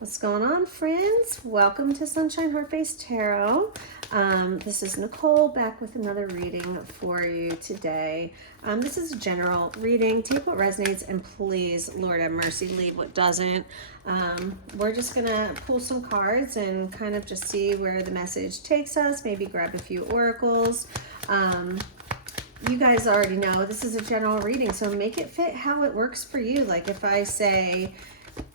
What's going on, friends? Welcome to Sunshine Heart-Based Tarot. This is Nicole back with another reading for you today. This is a general reading. Take what resonates and please, Lord have mercy, leave what doesn't. We're just going to pull some cards and kind of just see where the message takes us. Maybe grab a few oracles. You guys already know this is a general reading, so make it fit how it works for you. Like if I say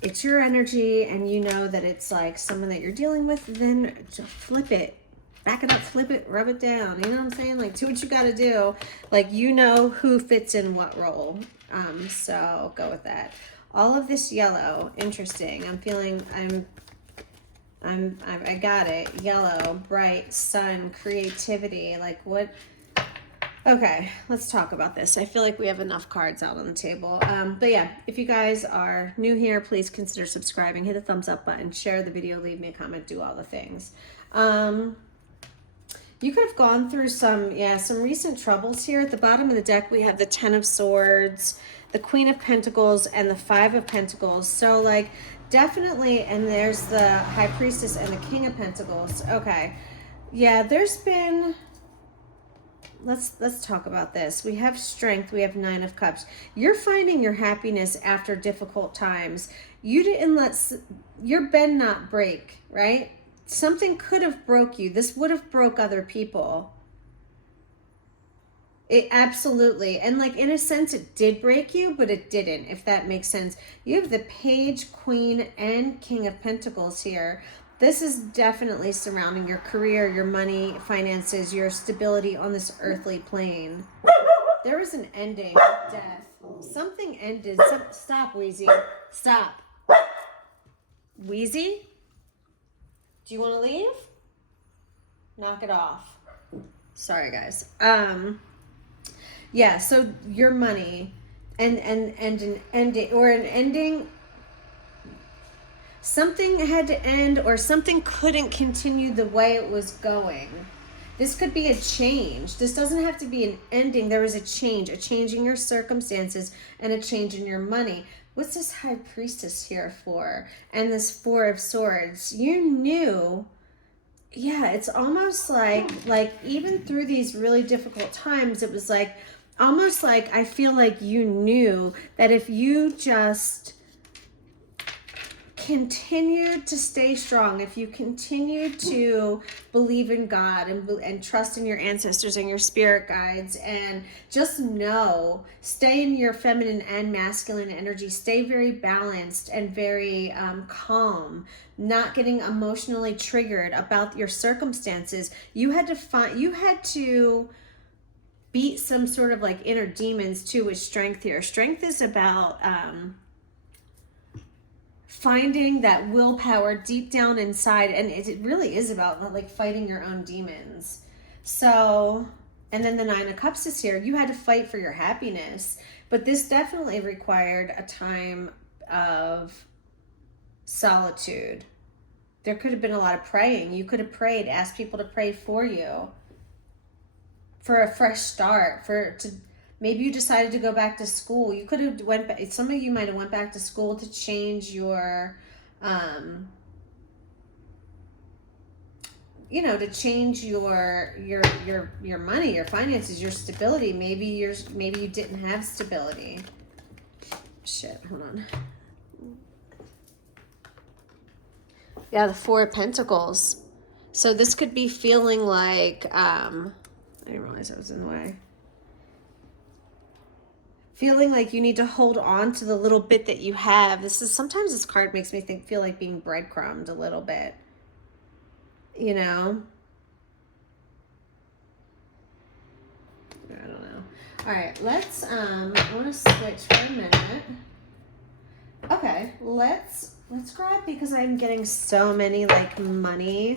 it's your energy and you know that it's like someone that you're dealing with, then just flip it, back it up, flip it, rub it down. You know what I'm saying? Like do what you got to do. Like you know who fits in what role. So go with that. All of this yellow, interesting. I'm feeling I got it. Yellow, bright, sun, creativity. Like what? Okay, let's talk about this. I feel like we have enough cards out on the table. But yeah, if you guys are new here, please consider subscribing, hit the thumbs up button, share the video, leave me a comment, do all the things. You could have gone through some recent troubles here. At the bottom of the deck, we have the Ten of Swords, the Queen of Pentacles, and the Five of Pentacles. So like definitely, and there's the High Priestess and the King of Pentacles. Okay, yeah, there's been... Let's talk about this. We have strength. We have Nine of Cups. You're finding your happiness after difficult times. You didn't let your bend not break, right? Something could have broke you. This would have broke other people. It absolutely, and like in a sense it did break you, but it didn't, if that makes sense. You have the Page, Queen, and King of Pentacles here. This is definitely surrounding your career, your money, finances, your stability on this earthly plane. There was an ending, death. Something ended. Stop, Wheezy. Stop. Wheezy? Do you want to leave? Knock it off. Sorry, guys. Yeah, so your money and an ending, or an ending... Something had to end, or something couldn't continue the way it was going. This could be a change. This doesn't have to be an ending. There was a change in your circumstances and a change in your money. What's this High Priestess here for? And this Four of Swords. You knew, yeah, it's almost like even through these really difficult times, it was like, almost like, I feel like you knew that if you just continue to stay strong, if you continue to believe in God and trust in your ancestors and your spirit guides, and just know, stay in your feminine and masculine energy, stay very balanced and very calm, not getting emotionally triggered about your circumstances. You had to beat some sort of like inner demons too with strength here. Strength is about finding that willpower deep down inside, and it really is about like fighting your own demons. So, and then the Nine of Cups is here. You had to fight for your happiness, but this definitely required a time of solitude. There could have been a lot of praying. You could have prayed, asked people to pray for you for a fresh start, maybe you decided to go back to school. You could have went back. Some of you might have went back to school to change your, to change your money, your finances, your stability. Maybe you didn't have stability. Shit, hold on. Yeah, the Four of Pentacles. So this could be feeling like, I didn't realize I was in the way. Feeling like you need to hold on to the little bit that you have. Sometimes this card makes me feel like being breadcrumbed a little bit. You know? I don't know. All right, let's, I want to switch for a minute. Okay, let's grab, because I'm getting so many like money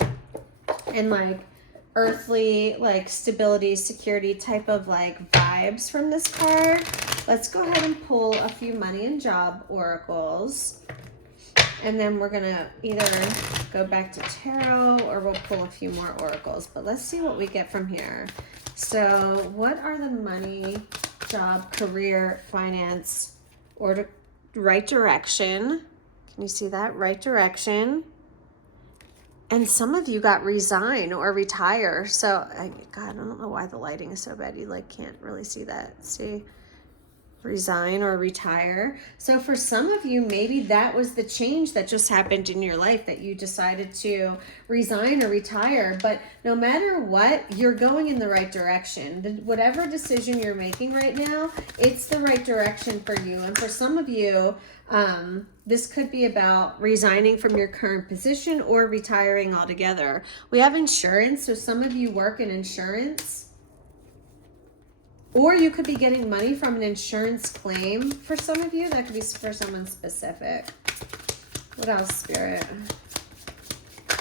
and like earthly, like stability, security type of like vibes from this card. Let's go ahead and pull a few money and job oracles, and then we're gonna either go back to tarot or we'll pull a few more oracles, but let's see what we get from here. So what are the money, job, career, finance, or right direction? Can you see that? Right direction. And some of you got resign or retire. So, God, I don't know why the lighting is so bad. You like can't really see that. See? Resign or retire. So for some of you, maybe that was the change that just happened in your life, that you decided to resign or retire. But no matter what, you're going in the right direction. Whatever decision you're making right now, it's the right direction for you. And for some of you, this could be about resigning from your current position or retiring altogether. We have insurance, so some of you work in insurance. Or you could be getting money from an insurance claim for some of you. That could be for someone specific. What else, Spirit?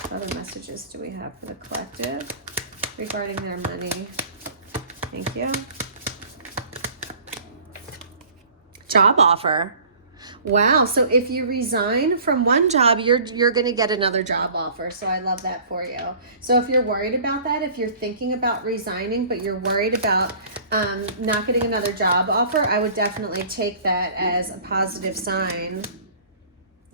What other messages do we have for the collective regarding their money? Thank you. Job offer. Wow. So if you resign from one job, you're going to get another job offer. So I love that for you. So if you're worried about that, if you're thinking about resigning, but you're worried about not getting another job offer, I would definitely take that as a positive sign.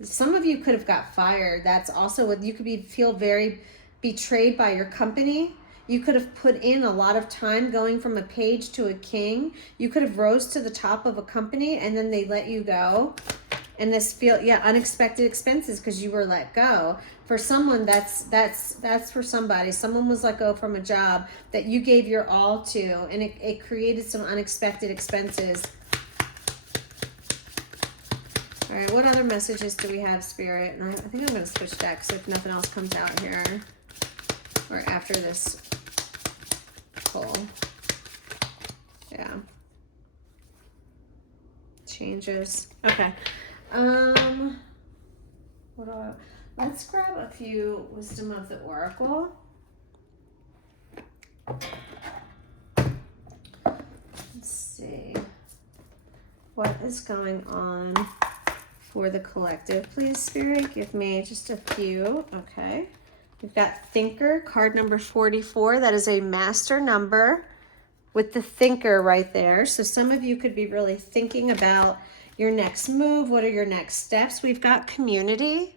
Some of you could have got fired. That's also what you could feel very betrayed by your company. You could have put in a lot of time going from a page to a king. You could have rose to the top of a company and then they let you go. And this unexpected expenses because you were let go. For someone, that's for somebody. Someone was let go from a job that you gave your all to, and it created some unexpected expenses. All right, what other messages do we have, Spirit? And I think I'm going to switch decks if nothing else comes out here or after this pull. Yeah. Changes. Okay. Let's grab a few Wisdom of the Oracle. Let's see. What is going on for the collective, please, Spirit? Give me just a few. Okay. We've got Thinker, card number 44. That is a master number with the Thinker right there. So some of you could be really thinking about your next move. What are your next steps? We've got Community.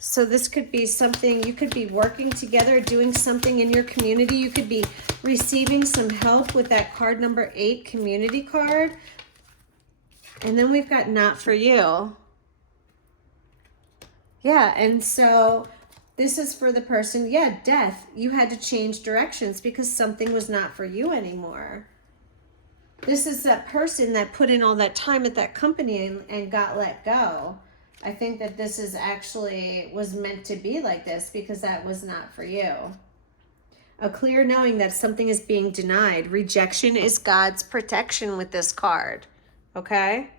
So this could be something, you could be working together, doing something in your community. You could be receiving some help with that card number 8, Community card. And then we've got Not For You. Yeah, and so this is for the person, death. You had to change directions because something was not for you anymore. This is that person that put in all that time at that company and got let go. I think that this is actually was meant to be like this because that was not for you. A clear knowing that something is being denied. Rejection is God's protection with this card. Okay?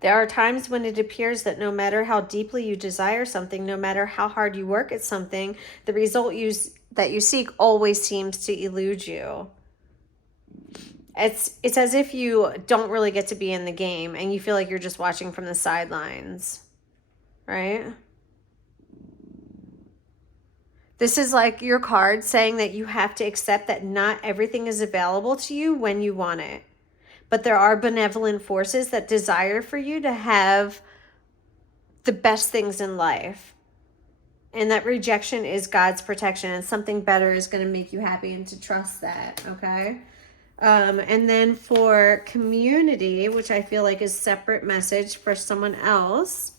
There are times when it appears that no matter how deeply you desire something, no matter how hard you work at something, the result that you seek always seems to elude you. It's as if you don't really get to be in the game and you feel like you're just watching from the sidelines, right? This is like your card saying that you have to accept that not everything is available to you when you want it. But there are benevolent forces that desire for you to have the best things in life. And that rejection is God's protection, and something better is going to make you happy, and to trust that, okay? And then for Community, which I feel like is separate message for someone else.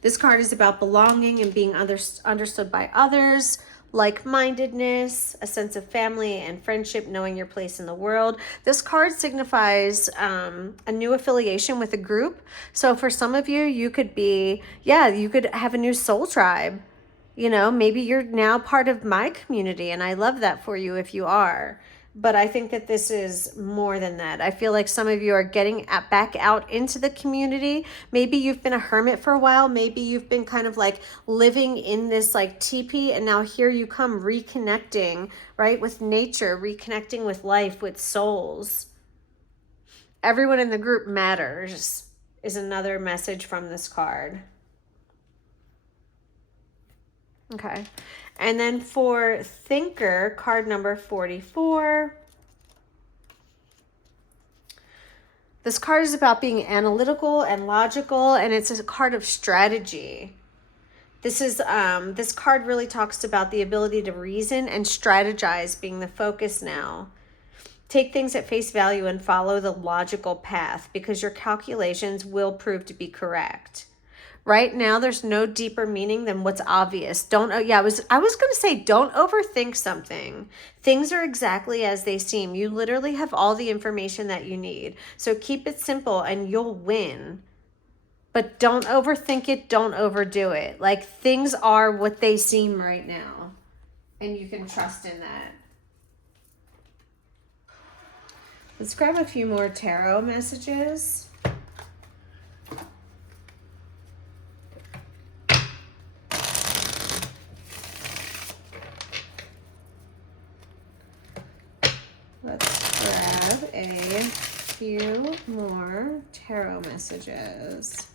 This card is about belonging and being understood by others, like-mindedness, a sense of family and friendship, knowing your place in the world. This card signifies a new affiliation with a group. So for some of you, you could be, you could have a new soul tribe. You know, maybe you're now part of my community, and I love that for you if you are. But I think that this is more than that. I feel like some of you are getting back out into the community. Maybe you've been a hermit for a while. Maybe you've been kind of like living in this like teepee, and now here you come reconnecting, right, with nature, reconnecting with life, with souls. Everyone in the group matters is another message from this card. Okay. And then for Thinker, card number 44. This card is about being analytical and logical, and it's a card of strategy. This card really talks about the ability to reason and strategize being the focus now. Take things at face value and follow the logical path because your calculations will prove to be correct. Right now, there's no deeper meaning than what's obvious. I was going to say, don't overthink something. Things are exactly as they seem. You literally have all the information that you need. So keep it simple and you'll win. But don't overthink it. Don't overdo it. Like, things are what they seem right now. And you can trust in that. Let's grab a few more tarot messages. Let's grab a few more tarot messages.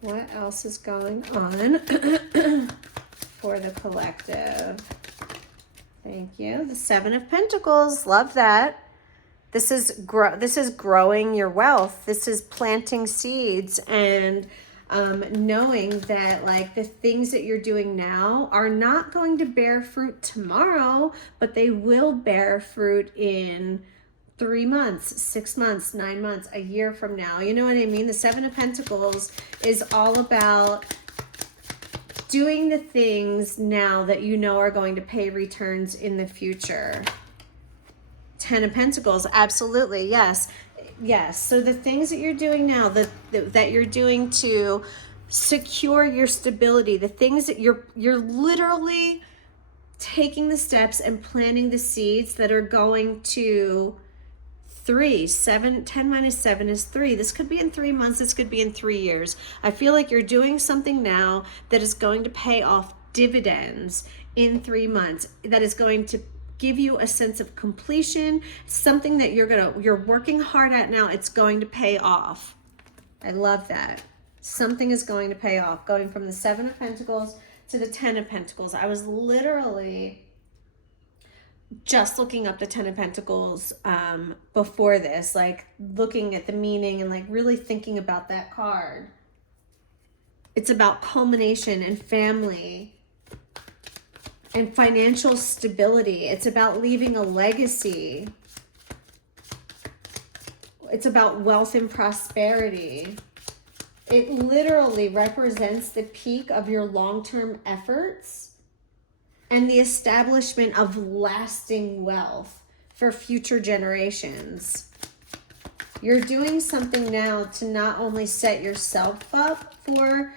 What else is going on for the collective? Thank you. The Seven of Pentacles. Love that. This is growing your wealth. This is planting seeds and knowing that, like, the things that you're doing now are not going to bear fruit tomorrow, but they will bear fruit in 3 months, 6 months, 9 months, a year from now. You know what I mean? The Seven of Pentacles is all about doing the things now that you know are going to pay returns in the future. Ten of Pentacles, absolutely, yes. Yes, so the things that you're doing now, that you're doing to secure your stability, the things that you're literally taking the steps and planting the seeds that are going to 10 minus 7 is 3. This could be in 3 months. This could be in 3 years. I feel like you're doing something now that is going to pay off dividends in 3 months. That is going to give you a sense of completion, something that you're working hard at now. It's going to pay off. I love that. Something is going to pay off. Going from the Seven of Pentacles to the Ten of Pentacles. I was literally just looking up the Ten of Pentacles before this, like looking at the meaning and like really thinking about that card. It's about culmination and family and financial stability. It's about leaving a legacy. It's about wealth and prosperity. It literally represents the peak of your long-term efforts and the establishment of lasting wealth for future generations. You're doing something now to not only set yourself up for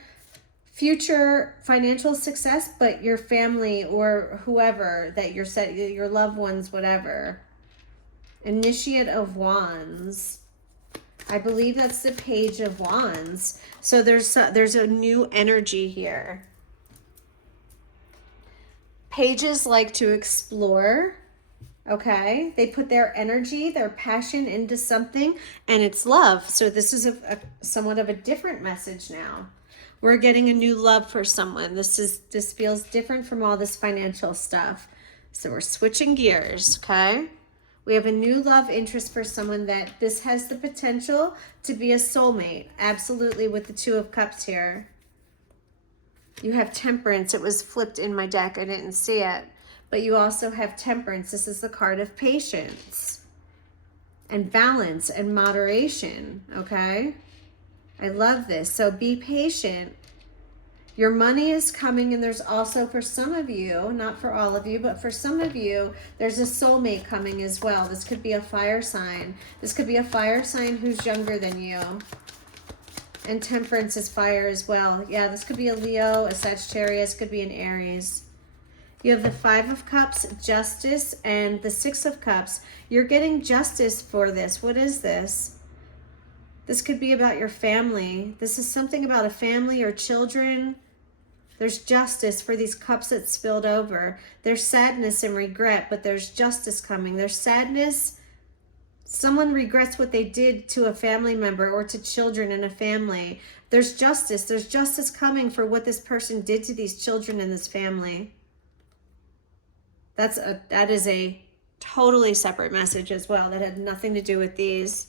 future financial success, but your family or whoever that your loved ones, whatever. Initiate of Wands. I believe that's the Page of Wands. So there's a new energy here. Pages like to explore, okay? They put their energy, their passion into something, and it's love. So this is a somewhat of a different message now. We're getting a new love for someone. This feels different from all this financial stuff. So we're switching gears, okay? We have a new love interest for someone that this has the potential to be a soulmate. Absolutely, with the Two of Cups here. You have Temperance. It was flipped in my deck. I didn't see it. But you also have Temperance. This is the card of patience and balance and moderation, okay? I love this. So be patient. Your money is coming, and there's also, for some of you, not for all of you, but for some of you, there's a soulmate coming as well. This could be a fire sign. This could be a fire sign who's younger than you. And Temperance is fire as well. Yeah, this could be a Leo, a Sagittarius, could be an Aries. You have the Five of Cups, Justice, and the Six of Cups. You're getting justice for this. What is this? This could be about your family. This is something about a family or children. There's justice for these cups that spilled over. There's sadness and regret, but there's justice coming. There's sadness. Someone regrets what they did to a family member or to children in a family. There's justice. There's justice coming for what this person did to these children in this family. That is a totally separate message as well. That had nothing to do with these.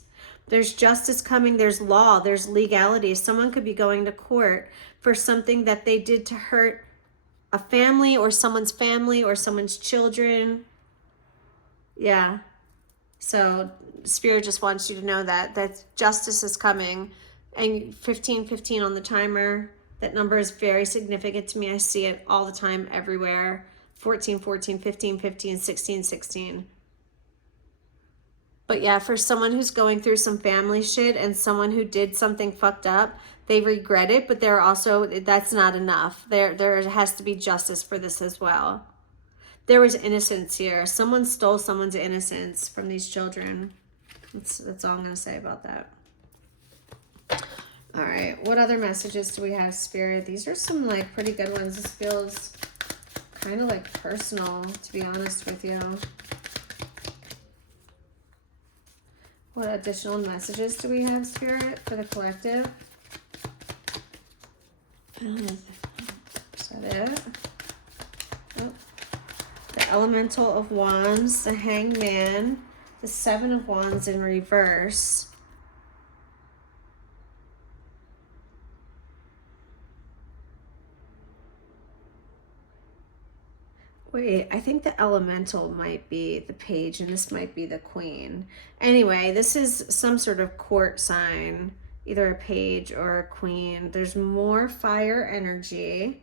There's justice coming. There's law. There's legality. Someone could be going to court for something that they did to hurt a family or someone's children. Yeah. So Spirit just wants you to know that justice is coming. And 1515 on the timer. That number is very significant to me. I see it all the time, everywhere. 14, 14, 15, 15, 16, 16. But yeah, for someone who's going through some family shit and someone who did something fucked up, they regret it, but they're also, that's not enough. There has to be justice for this as well. There was innocence here. Someone stole someone's innocence from these children. That's all I'm going to say about that. All right, what other messages do we have, Spirit? These are some like pretty good ones. This feels kind of like personal, to be honest with you. What additional messages do we have, Spirit, for the collective? Is that it? Oh. The Elemental of Wands, the Hangman, the Seven of Wands in reverse. Wait, I think the Elemental might be the Page and this might be the Queen. Anyway, this is some sort of court sign, either a Page or a Queen. There's more fire energy.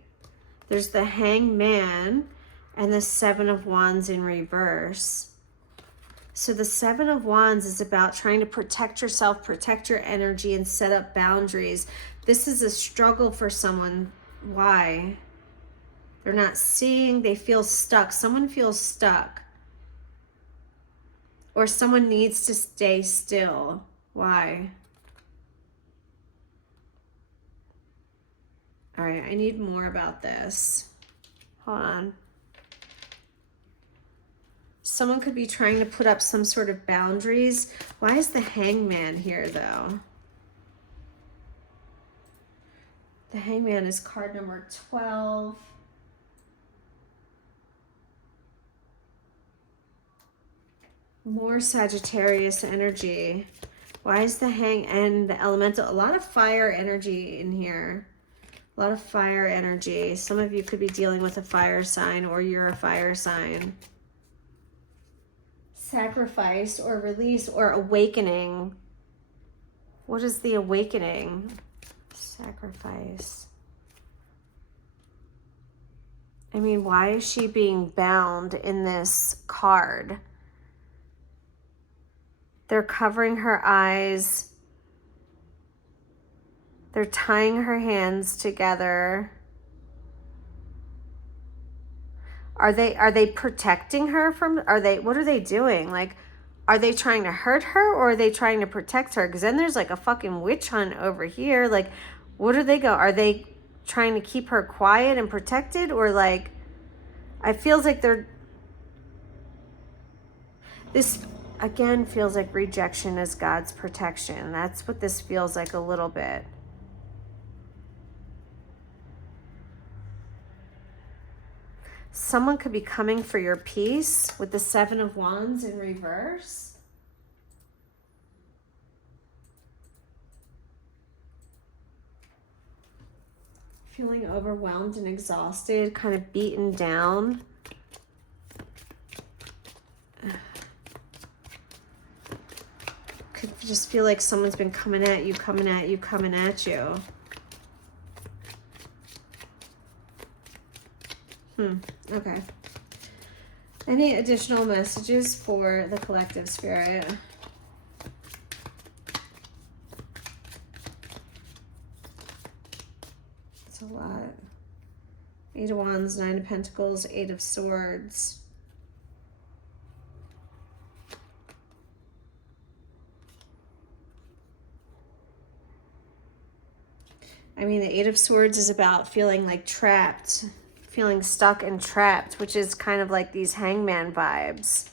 There's the Hangman and the Seven of Wands in reverse. So the Seven of Wands is about trying to protect yourself, protect your energy, and set up boundaries. This is a struggle for someone. Why? They're not seeing, they feel stuck. Someone feels stuck. Or someone needs to stay still. Why? All right, I need more about this. Hold on. Someone could be trying to put up some sort of boundaries. Why is the Hangman here, though? The Hangman is card number 12. More Sagittarius energy. Why is the Hang and the Elemental? A lot of fire energy in here. A lot of fire energy. Some of you could be dealing with a fire sign or you're a fire sign. Sacrifice or release or awakening. What is the awakening? Sacrifice. I mean, why is she being bound in this card? They're covering her eyes. They're tying her hands together. Are they protecting her from, what are they doing? Like, are they trying to hurt her or are they trying to protect her? Because then there's like a fucking witch hunt over here. Like, what are they are they trying to keep her quiet and protected? Or like, I feels like this again feels like rejection is God's protection. That's what this feels like a little bit. Someone could be coming for your peace with the Seven of Wands in reverse. Feeling overwhelmed and exhausted, kind of beaten down. Could just feel like someone's been coming at you, coming at you, coming at you. Okay. Any additional messages for the collective, Spirit? It's a lot. Eight of Wands, Nine of Pentacles, Eight of Swords. I mean, the Eight of Swords is about feeling like trapped, feeling stuck and trapped, which is kind of like these Hangman vibes.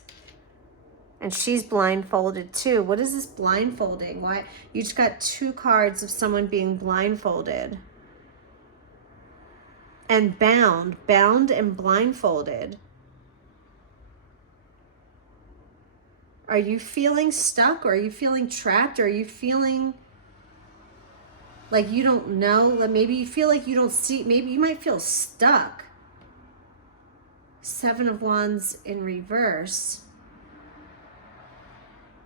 And she's blindfolded too. What is this blindfolding? Why? You just got two cards of someone being blindfolded. And bound and blindfolded. Are you feeling stuck, or are you feeling trapped, or are you feeling like you don't know? Like maybe you feel like you don't see, maybe you might feel stuck. Seven of Wands in reverse.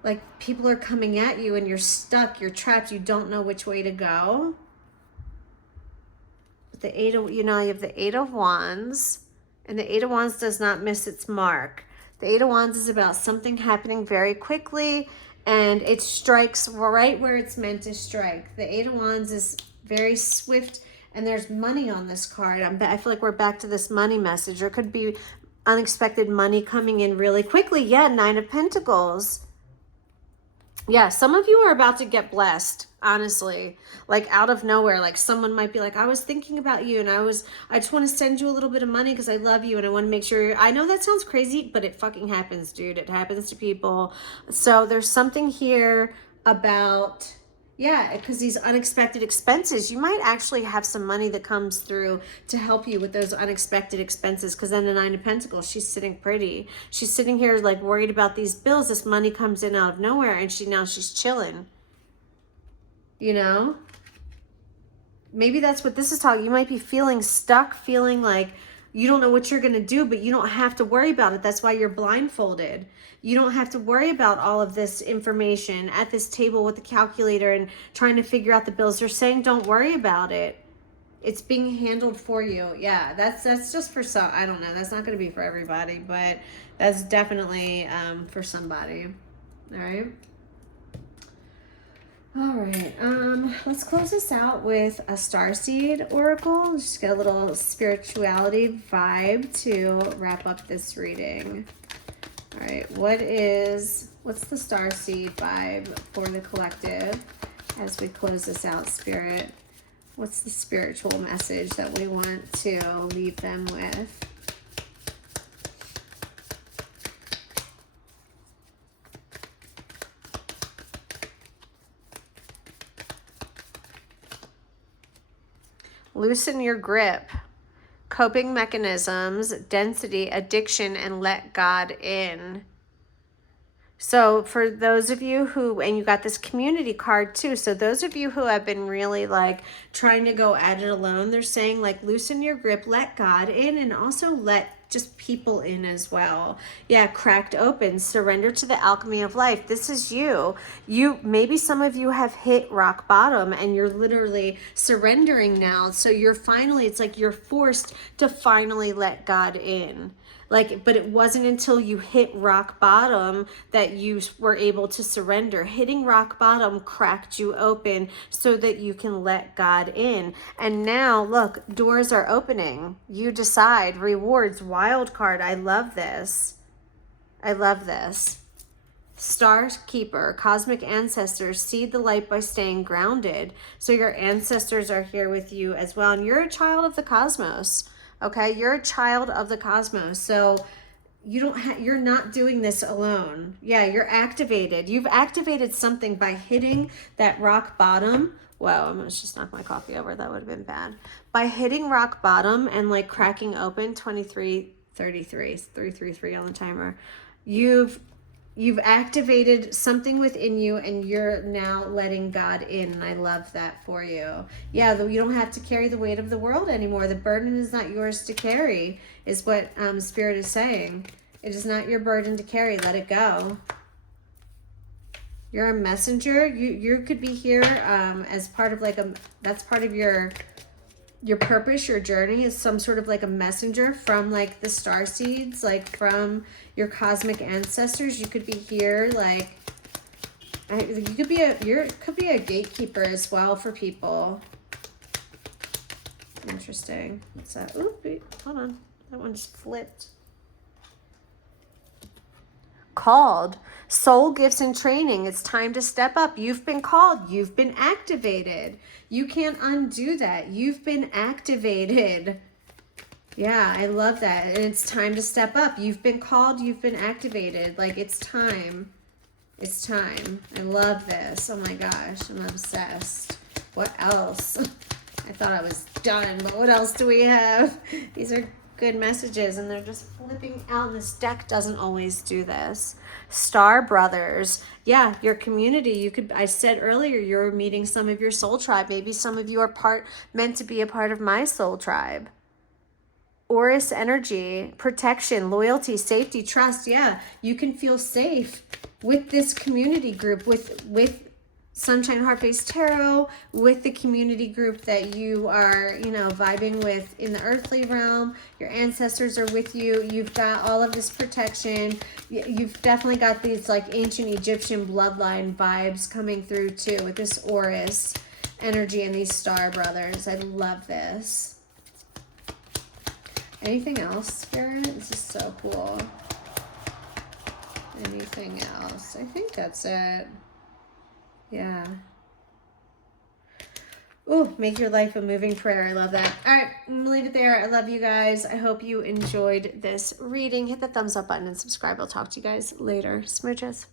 Like people are coming at you and you're stuck, you're trapped, you don't know which way to go. The Eight of, you have the Eight of Wands, and the Eight of Wands does not miss its mark. The Eight of Wands is about something happening very quickly, and it strikes right where it's meant to strike. The Eight of Wands is very swift, and there's money on this card. I feel like we're back to this money message. There could be unexpected money coming in really quickly. Yeah, Nine of Pentacles. Yeah, some of you are about to get blessed, honestly, like out of nowhere. Like someone might be like, I was thinking about you, and I just want to send you a little bit of money because I love you and I want to make sure I know that sounds crazy, but it fucking happens, dude. It happens to people. So there's something here about, yeah, because these unexpected expenses, you might actually have some money that comes through to help you with those unexpected expenses. Because then the Nine of Pentacles, she's sitting pretty. She's sitting here like worried about these bills. This money comes in out of nowhere, and she's chilling. Maybe that's what this is talking. You might be feeling stuck, feeling like you don't know what you're going to do, but you don't have to worry about it. That's why you're blindfolded. You don't have to worry about all of this information at this table with the calculator and trying to figure out the bills. They're saying don't worry about it. It's being handled for you. Yeah, that's just for some. I don't know. That's not going to be for everybody, but that's definitely for somebody. All right. All right, let's close this out with a starseed oracle. Just get a little spirituality vibe to wrap up this reading. All right, what's the starseed vibe for the collective as we close this out, Spirit? What's the spiritual message that we want to leave them with? Loosen your grip, coping mechanisms, density, addiction, and let God in. So for those of you who, and you got this community card too, so those of you who have been really like trying to go at it alone, they're saying like loosen your grip, let God in, and also let just people in as well. Yeah, cracked open, surrender to the alchemy of life. This is you. Maybe some of you have hit rock bottom and you're literally surrendering now. So it's like you're forced to finally let God in. But it wasn't until you hit rock bottom that you were able to surrender. Hitting rock bottom cracked you open so that you can let God in. And now, look, doors are opening. You decide. Rewards, wild card. I love this. I love this. Star Keeper, cosmic ancestors, seed the light by staying grounded. So your ancestors are here with you as well. And you're a child of the cosmos. Okay, you're a child of the cosmos, so you're not doing this alone. Yeah, you're activated. You've activated something by hitting that rock bottom. Whoa, I almost just knocked my coffee over. That would have been bad. By hitting rock bottom and like cracking open 333 on the timer. You've activated something within you, and you're now letting God in. And I love that for you. Yeah, you don't have to carry the weight of the world anymore. The burden is not yours to carry, is what Spirit is saying. It is not your burden to carry. Let it go. You're a messenger. You could be here as part of that's part of your purpose, your journey is some sort of like a messenger from like the star seeds, like from your cosmic ancestors. You could be here, you could be a gatekeeper as well for people. Interesting. What's that? Ooh, wait, hold on. That one just flipped. Called. Soul gifts and training. It's time to step up. You've been called. You've been activated. You can't undo that. You've been activated. Yeah, I love that. And it's time to step up. You've been called. You've been activated. Like, it's time. It's time. I love this. Oh my gosh. I'm obsessed. What else? I thought I was done, but what else do we have? These are good messages, and they're just flipping out, and this deck doesn't always do this. Star brothers. Yeah, your community. You could, I said earlier, you're meeting some of your soul tribe. Maybe some of you are meant to be a part of my soul tribe. Orus energy, protection, loyalty, safety, trust. Yeah, you can feel safe with this community group, with Sunshine Heart-Based Tarot, with the community group that you are, you know, vibing with in the earthly realm. Your ancestors are with you. You've got all of this protection. You've definitely got these like ancient Egyptian bloodline vibes coming through too with this Orus energy and these star brothers. I love this. Anything else, Spirit? This is so cool. Anything else? I think that's it. Yeah. Oh, make your life a moving prayer. I love that. All right, I'm gonna leave it there. I love you guys. I hope you enjoyed this reading. Hit the thumbs up button and subscribe. I'll talk to you guys later. Smooches.